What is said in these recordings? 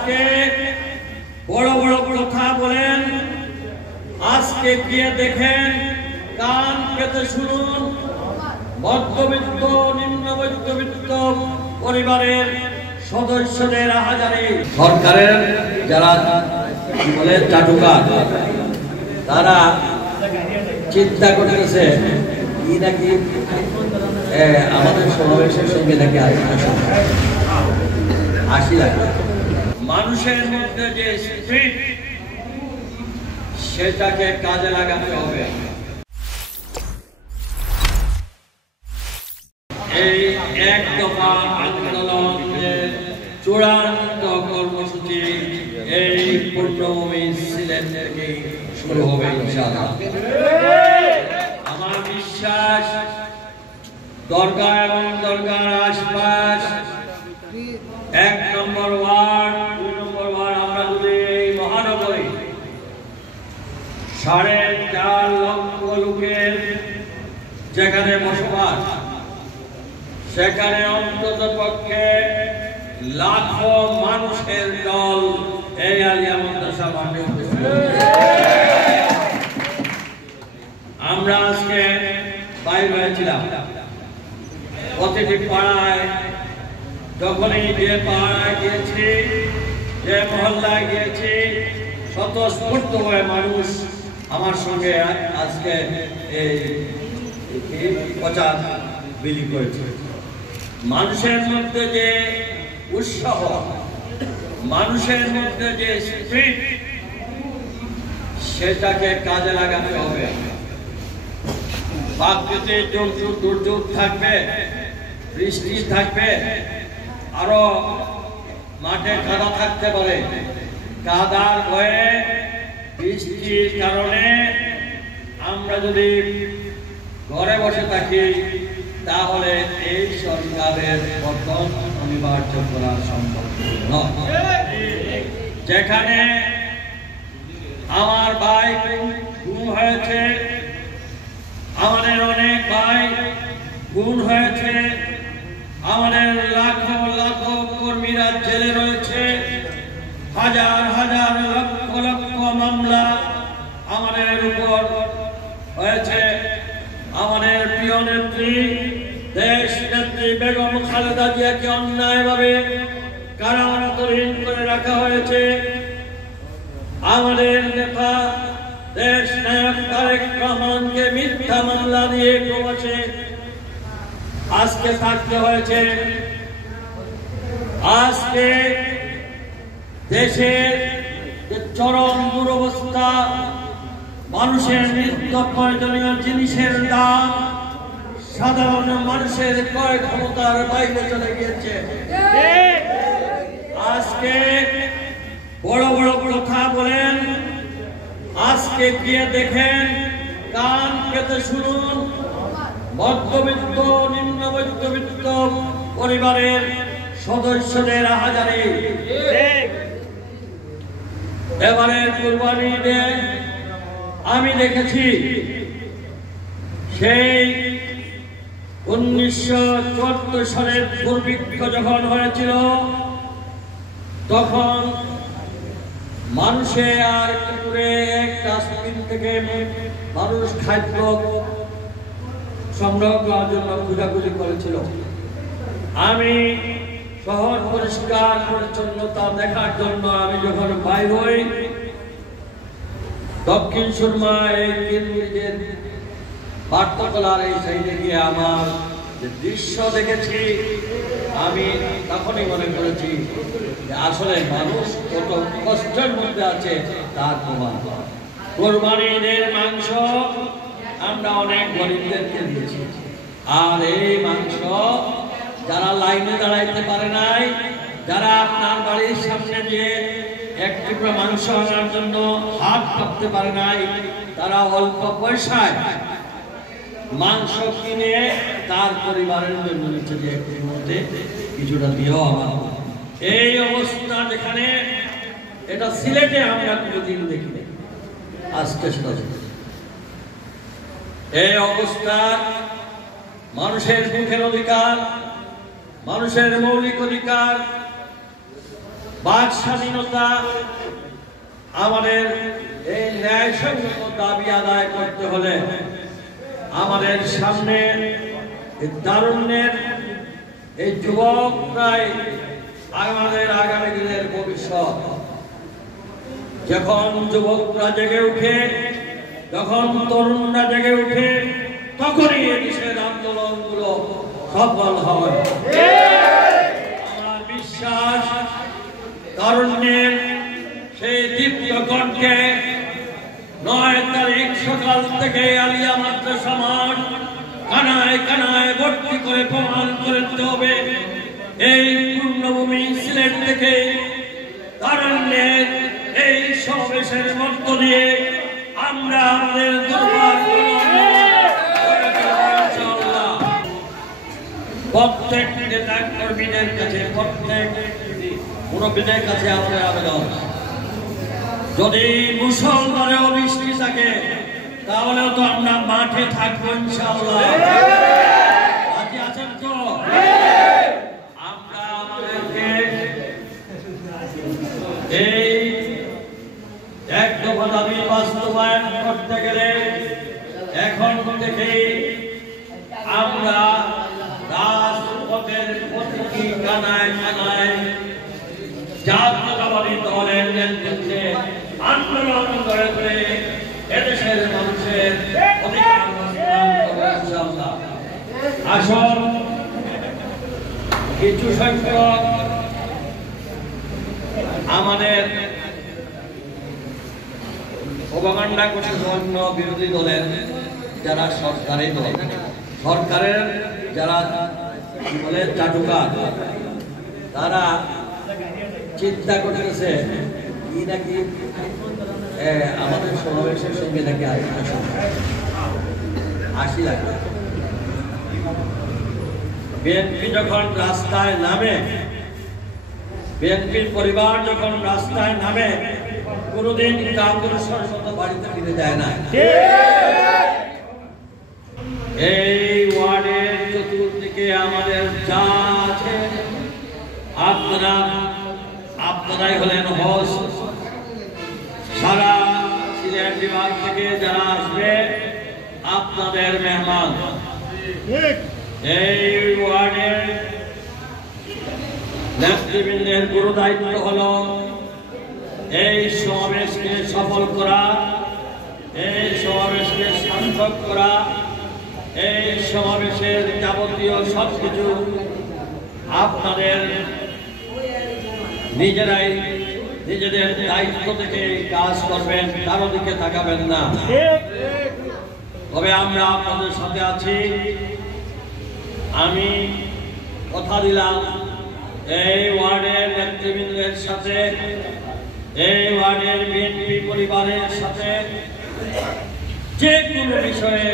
আজকে বড় বড় কথা বলেন, আজকে গিয়ে দেখেন, কান পেতে শুনুন, মধ্যবিত্ত নিম্ন মধ্যবিত্ত পরিবারের সদস্যদের হাজারে সরকারের যারা বলে চাটুকার, তারা চিন্তা করতেছে কি নাকি আমাদের সমাবেশের সঙ্গে নাকি 80 লাখ মানুষের মধ্যে যে স্পিরিট, সেটাকে কাজে লাগাতে হবে। এই এক দফা আন্দোলনের চূড়ান্ত কর্মসূচি এই পূর্ণভূমি সিলেট থেকে শুরু হবে ইনশাআল্লাহ। আমার বিশ্বাস দরগা এবং দরগার আশপাশ 1 নম্বর ওয়ার্ড 2 নম্বর ওয়ার্ড আমরা যদি এই মহানগরী 4.5 লক্ষ লোকের যেখানে বসবাস, সেখানে অন্তত পক্ষে লাখো মানুষের দল এই আলিয়া মাদ্রাসা মাঠে উপস্থিত। আমরা আজকে বাইর হয়েছিলাম প্রতিটি পাড়ায়, যখনই যে পাড়ায় গিয়েছি, যে মহল্লায় গিয়েছি, স্বতঃস্ফূর্ত হয়ে মানুষ আমার সঙ্গে আজকে এই প্রচার বিলি করেছে। মানুষের মধ্যে যে উৎসাহ, মানুষের মধ্যে যে স্পিরিট, সেটাকে কাজে লাগাতে হবে। প্রাকৃতিক দুর্যোগ থাকবে, বৃষ্টি থাকবে, আরো মাঠে কাদা থাকতে পারে। কাদার ভয়ে, বৃষ্টির কারণে আমরা যদি ঘরে বসে থাকি, তাহলে এই সরকারের পতন অনিবার্য করা সম্ভব নয়। যেখানে আমার ভাই গুম হয়েছে, আমাদের অনেক ভাই গুম হয়েছে, আমাদের লাখো লাখো কর্মীরা জেলে রয়েছে, হাজার হাজার লক্ষ লক্ষ মামলা আমাদের উপর হয়েছে। আমাদের প্রিয় নেত্রী, দেশ নেত্রী বেগম খালেদা জিয়াকে অন্যায়ভাবে কারাগারহীন করে রাখা হয়েছে। আমাদের নেতা দেশ নায়ক তারেক রহমানকে মিথ্যা মামলা দিয়ে প্রবাসে আজকে থাকতে হয়েছে। আজকে দেশের চরম দুরবস্থা, মানুষের নিত্য প্রয়োজনীয় জিনিসের দাম সাধারণ মানুষের ক্রয় ক্ষমতার বাইরে চলে গিয়েছে। আজকে বড় বড় কথা বলেন, আজকে গিয়ে দেখেন, কান পেতে শুনুন, মধ্যবিত্ত নিম্ন মধ্যবিত্ত পরিবারের সদস্যদের হাজারে এবারে কুরবানি ঈদে আমি দেখেছি সেই 1974 সালের দুর্ভিক্ষ যখন হয়েছিল, তখন মানুষে আর করে এক ডাস্টবিন থেকে মানুষ খাদ্য সংগ্রহ করার জন্য খোঁজাখুঁজি করেছিল। আমি শহর পরিষ্কার পরিচ্ছন্নতা দেখার জন্য আমি যখন বাইর হই, দক্ষিণ সুরমা এই কেন্দ্রের বার্তাকলার এই সাইডে গিয়ে আমার যে দৃশ্য দেখেছি, আমি তখনই মনে করেছি যে আসলে মানুষ কত কষ্টের মধ্যে আছে তার প্রমাণ। কোরবানি ঈদের মাংস আমরা অনেক গরিবদেরকে দিয়েছি, আর এই মাংস যারা লাইনে দাঁড়াইতে পারে নাই, যারা আপনার বাড়ির সামনে গিয়ে এক টুকরো মাংস আনার জন্য হাত পাততে পারে নাই, তারা অল্প পয়সায় মাংস কিনে তার পরিবারের জন্য নিচে যে একটির মধ্যে কিছুটা দিয়েও আমার এই অবস্থা, যেখানে এটা সিলেটে আমরা কোনোদিন দেখিনি, আজকে সেটা এই অবস্থা। মানুষের মুখের অধিকার, মানুষের মৌলিক অধিকার, বাক স্বাধীনতা, আমাদের এই ন্যায়সঙ্গত দাবি আদায় করতে হলে আমাদের সামনে তারুণ্যের এই যুবকরাই আমাদের আগামী দিনের ভবিষ্যৎ। যখন যুবকরা জেগে উঠে, যখন তরুণরা জেগে উঠে, তখনই এই দেশের আন্দোলনগুলো সফল হয়। আমার বিশ্বাস তারুণ্যের সেই দীপ্ত কণ্ঠে 9 তারিখ সকাল থেকে আলিয়া মাদ্রাসা মাঠ কানায় কানায় ভর্তি করে প্রমাণ করতে হবে এই পূর্ণভূমি সিলেট থেকে তারুণ্যের এই সমাবেশের মধ্য দিয়ে আমরা আমাদের প্রত্যেক নেতা কর্মীদের কাছে, প্রত্যেক মুরব্বীদের কাছে আমাদের আবেদন, যদি মুসলমানেও বৃষ্টি থাকে তাহলেও তো আমরা মাঠে থাকবো ইনশাআল্লাহ। রাজি আছেন তো? আমরা আমাদেরকে এই এক দফা দাবি বাস্তবায়ন করতে গেলে এখন থেকে আমরা রাজপথের প্রতিটি কানায় কানায় জাতীয়তাবাদী দলের নেতৃত্বে আন্দোলন করে এদেশের মানুষের অধিকার আসল কিছু সংখ্যক আমাদের প্রপাগান্ডা করছে অন্য বিরোধী দলের যারা সরকারি দল, সরকারের যারা বলে চাটুকার, তারা চিন্তা করতেছে কি নাকি আমাদের সমাবেশের সঙ্গে নাকি আরেকটা 80 লাখ। বিএনপি যখন রাস্তায় নামে, বিএনপির পরিবার যখন রাস্তায় নামে, কোনদিন কাপুরুষের মতো বাড়িতে ফিরে যায় না। এই ওয়ার্ডের চতুর্দিকে আমাদের যা আছে আপনারাই হলেন হোস্ট। সারা সিলেট বিভাগ থেকে যারা আসবে আপনাদের মেহমান। এই ওয়ার্ডের নেতৃবৃন্দের গুরু দায়িত্ব হলো এই সমাবেশকে সফল করা, এই সমাবেশকে সার্থক করা, এই সমাবেশের যাবতীয় সবকিছু আপনাদের নিজেরাই নিজেদের দায়িত্ব থেকে কাজ করবেন, কারো দিকে তাকাবেন না। তবে আমরা আপনাদের সাথে আছি। আমি কথা দিলাম এই ওয়ার্ডের নেতৃবৃন্দের সাথে, এই ওয়ার্ডের বিএনপি পরিবারের সাথে যে কোনো বিষয়ে,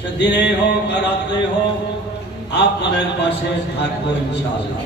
সে দিনে হোক আর রাত্রে হোক, আপনাদের পাশে থাকবো ইনশাআল্লাহ।